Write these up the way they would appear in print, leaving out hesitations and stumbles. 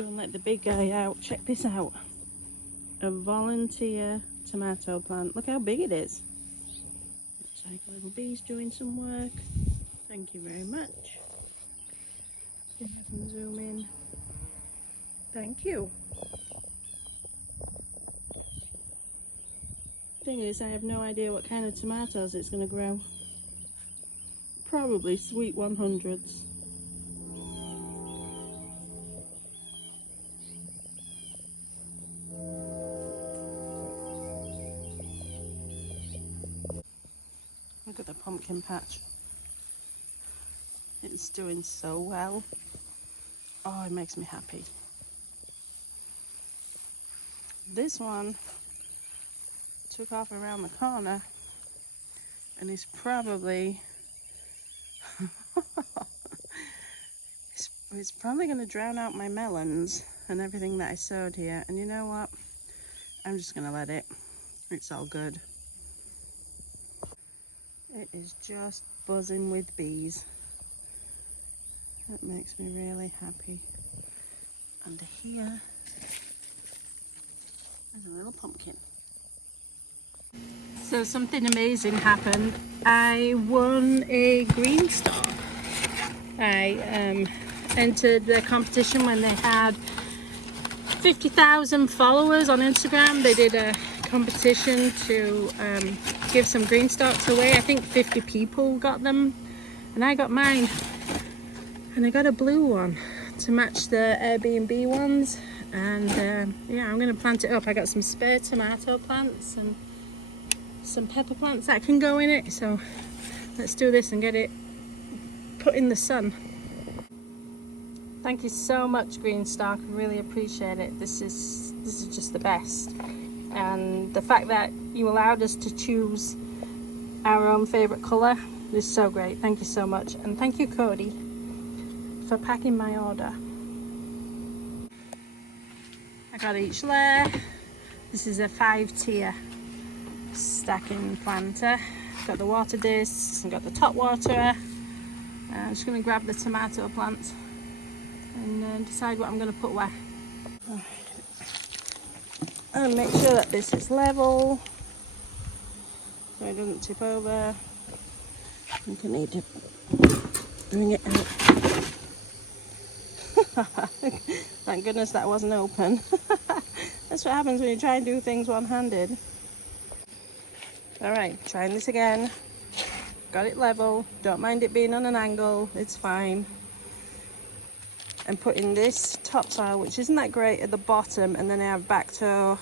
Go and let the big guy out. Check this out. A volunteer tomato plant. Look how big it is. Looks like a little bee's doing some work. Thank you very much. See if I can zoom in. Thank you. Thing is, I have no idea what kind of tomatoes it's going to grow. Probably sweet 100s. Look at the pumpkin patch. It's doing so well. Oh, it makes me happy. This one took off around the corner and is probably it's probably going to drown out my melons and everything that I sowed here. And you know what? I'm just going to let it. It's all good. It is just buzzing with bees. That makes me really happy. Under here, there's a little pumpkin. So something amazing happened. I won a Greenstalk. I entered the competition when they had 50,000 followers on Instagram. They did a competition to give some Greenstalks away. I think 50 people got them, and I got mine. And I got a blue one to match the Airbnb ones. And yeah, I'm going to plant it up. I got some spare tomato plants and some pepper plants that can go in it. So let's do this and get it put in the sun. Thank you so much, Greenstalk. I really appreciate it. This is just the best. And the fact that you allowed us to choose our own favorite color is so great. Thank you so much. And thank you, Cody, for packing my order. I got each layer. This is a 5-tier stacking planter. Got the water discs and got the top waterer. I'm just going to grab the tomato plants and decide what I'm going to put where. Right. And make sure that this is level so it doesn't tip over. I think I need to bring it out. Thank goodness that wasn't open. That's what happens when you try and do things one-handed. Alright, trying this again. Got it level. Don't mind it being on an angle. It's fine. And putting this topsoil, which isn't that great, at the bottom, and then I have back toe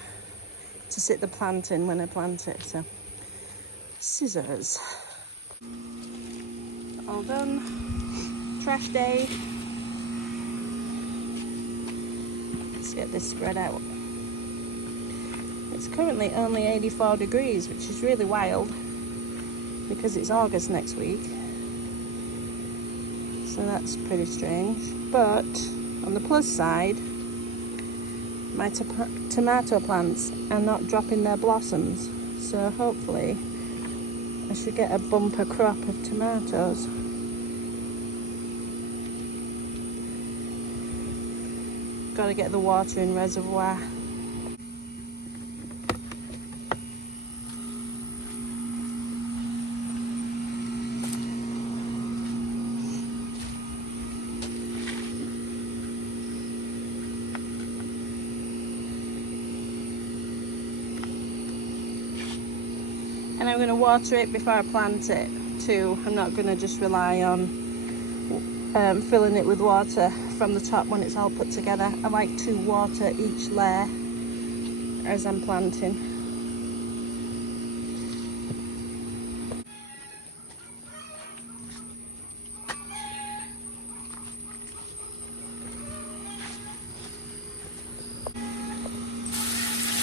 to sit the plant in when I plant it. So, scissors. All done. Trash day. Let's get this spread out. It's currently only 84 degrees, which is really wild because it's August next week. So that's pretty strange. But on the plus side, my tomato plants are not dropping their blossoms. So hopefully I should get a bumper crop of tomatoes. Got to get the watering reservoir. And I'm going to water it before I plant it too. I'm not going to just rely on filling it with water from the top when it's all put together. I like to water each layer as I'm planting.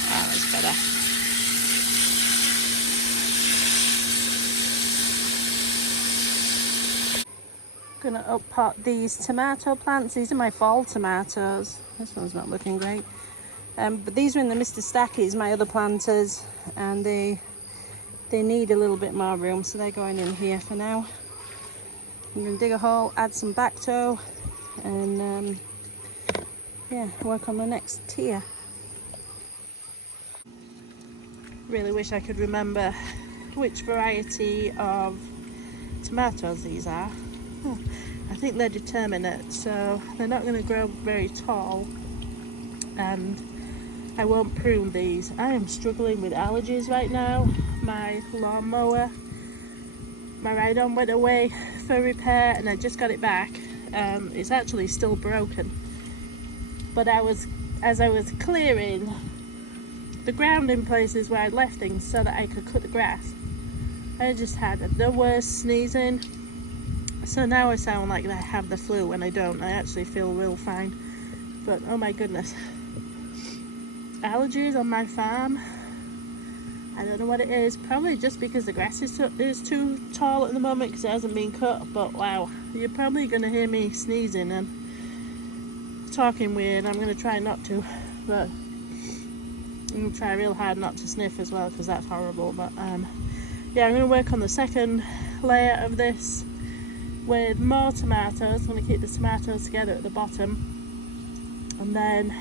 Oh, that's better. Gonna up pot these tomato plants. These are my fall tomatoes. This one's not looking great, but these are in the Mr. Stackies, my other planters, and they need a little bit more room, so they're going in here for now. I'm gonna dig a hole, add some back toe, and yeah, work on the next tier. Really wish I could remember which variety of tomatoes these are. I think they're determinate, so they're not going to grow very tall, and I won't prune these. I am struggling with allergies right now. My lawnmower, my ride-on went away for repair and I just got it back. It's actually still broken, but as I was clearing the ground in places where I'd left things so that I could cut the grass, I just had the worst sneezing. So now I sound like I have the flu when I don't. I actually feel real fine. But oh my goodness. Allergies on my farm. I don't know what it is. Probably just because the grass is too tall at the moment because it hasn't been cut. But wow, you're probably going to hear me sneezing and talking weird. I'm going to try not to. But I'm going to try real hard not to sniff as well because that's horrible. But yeah, I'm going to work on the second layer of this with more tomatoes. I'm going to keep the tomatoes together at the bottom, and then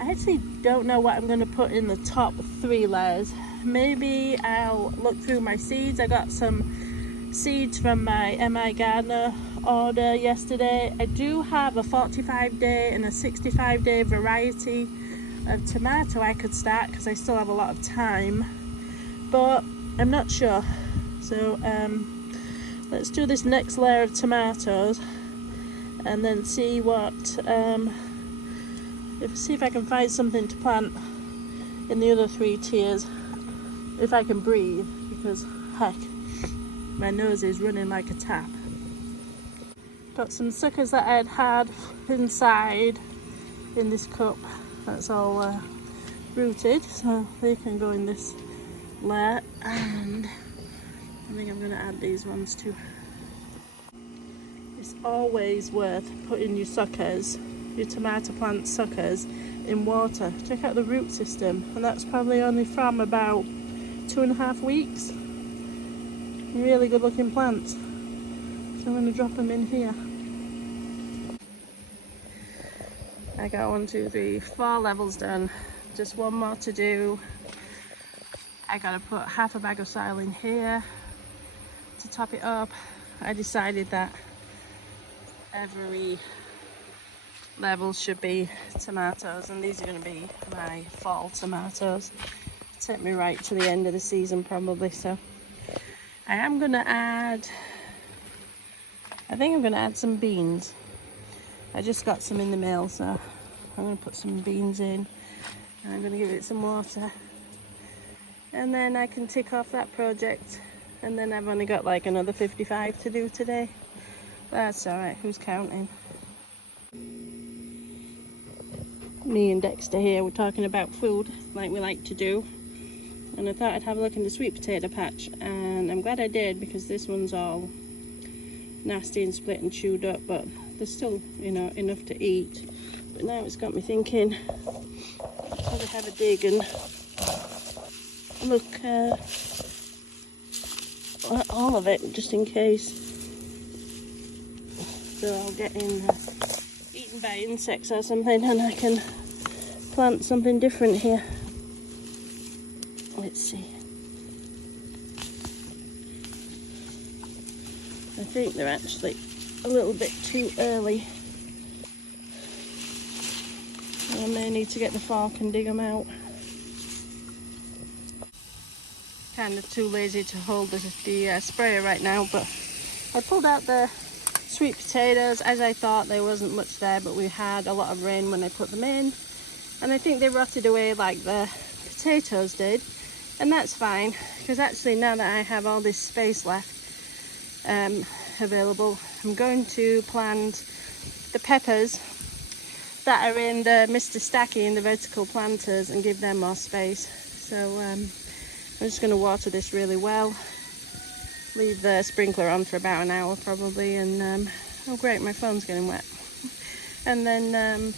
I actually don't know what I'm going to put in the top 3 layers. Maybe I'll look through my seeds. I got some seeds from my MI Gardener order yesterday. I do have a 45-day and a 65-day variety of tomato I could start because I still have a lot of time, but I'm not sure. So let's do this next layer of tomatoes and then see what see if I can find something to plant in the other 3 tiers, if I can breathe, because heck, my nose is running like a tap. Got some suckers that I had inside in this cup. That's all rooted, so they can go in this layer, and I think I'm going to add these ones too. It's always worth putting your suckers, your tomato plant suckers, in water. Check out the root system, and that's probably only from about 2.5 weeks. Really good looking plants. So I'm going to drop them in here. I got 1, 2, 3, 4 levels done. Just one more to do. I gotta put half a bag of soil in here to top it up. I decided that every level should be tomatoes, and these are going to be my fall tomatoes. Take me right to the end of the season probably. So I am going to add, I think I'm going to add some beans. I just got some in the mail, so I'm going to put some beans in, and I'm going to give it some water, and then I can tick off that project. And then I've only got like another 55 to do today. That's alright, who's counting? Me and Dexter here, we're talking about food like we like to do. And I thought I'd have a look in the sweet potato patch, and I'm glad I did, because this one's all nasty and split and chewed up, but there's still, you know, enough to eat. But now it's got me thinking, I'll have a dig and look at all of it, just in case they're all getting eaten by insects or something, and I can plant something different here. Let's see. I think they're actually a little bit too early. I may need to get the fork and dig them out. Kind of too lazy to hold the sprayer right now, but I pulled out the sweet potatoes. As I thought, there wasn't much there, but we had a lot of rain when I put them in, and I think they rotted away like the potatoes did, and that's fine, because actually now that I have all this space left available, I'm going to plant the peppers that are in the Mr. Stacky in the vertical planters and give them more space. So I'm just going to water this really well, leave the sprinkler on for about an hour probably, and oh great, my phone's getting wet. And then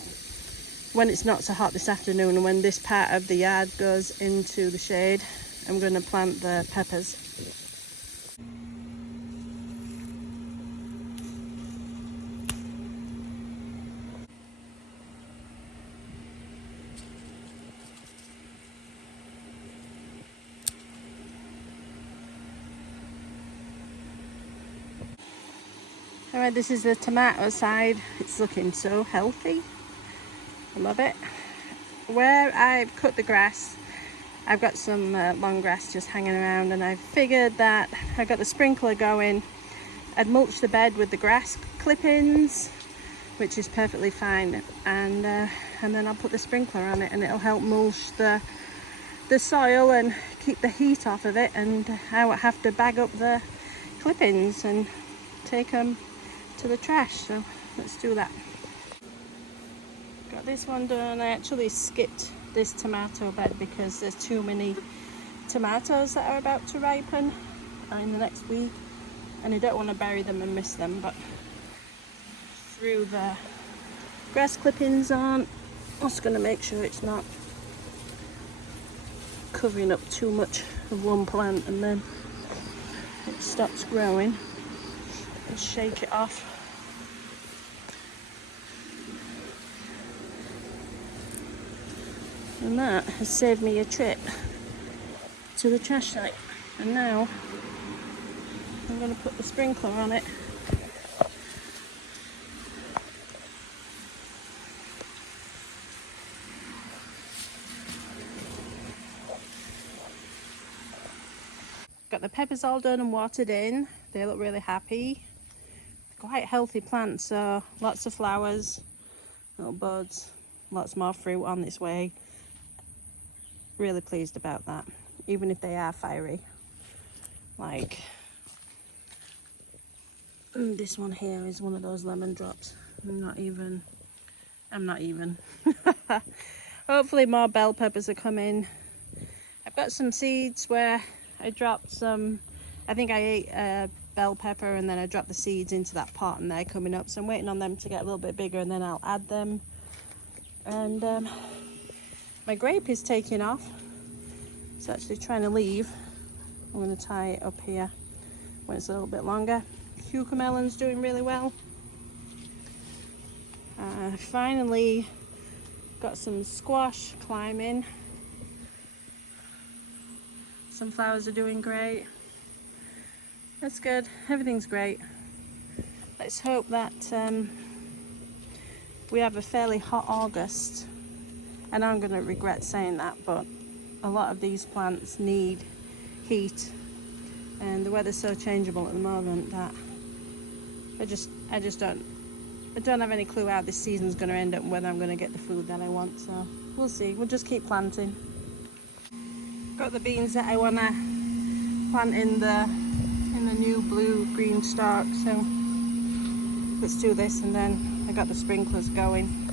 when it's not so hot this afternoon, and when this part of the yard goes into the shade, I'm going to plant the peppers. Alright, this is the tomato side. It's looking so healthy. I love it. Where I've cut the grass, I've got some long grass just hanging around, and I figured that I got the sprinkler going. I'd mulch the bed with the grass clippings, which is perfectly fine, and then I'll put the sprinkler on it, and it'll help mulch the soil and keep the heat off of it, and I won't have to bag up the clippings and take them to the trash. So let's do that. Got this one done. I actually skipped this tomato bed because there's too many tomatoes that are about to ripen in the next week, and I don't want to bury them and miss them, but threw the grass clippings on. I'm just going to make sure it's not covering up too much of one plant, and then it stops growing. And shake it off. And that has saved me a trip to the trash site. And now I'm going to put the sprinkler on it. Got the peppers all done and watered in. They look really happy. Quite healthy plants, so lots of flowers, little buds, lots more fruit on its way. Really pleased about that, even if they are fiery. Like this one here is one of those lemon drops. I'm not even. Hopefully more bell peppers are coming. I've got some seeds where I dropped some. I think I ate bell pepper, and then I dropped the seeds into that pot, and they're coming up, so I'm waiting on them to get a little bit bigger, and then I'll add them. And my grape is taking off. It's actually trying to leave. I'm going to tie it up here when it's a little bit longer. Cucumber melon's doing really well. Finally got some squash climbing. Sunflowers are doing great. That's good. Everything's great. Let's hope that we have a fairly hot August. I know I'm going to regret saying that, but a lot of these plants need heat, and the weather's so changeable at the moment that I just don't have any clue how this season's going to end up and whether I'm going to get the food that I want. So we'll see. We'll just keep planting. Got the beans that I want to plant in the new blue Greenstalk, so let's do this, and then I got the sprinklers going.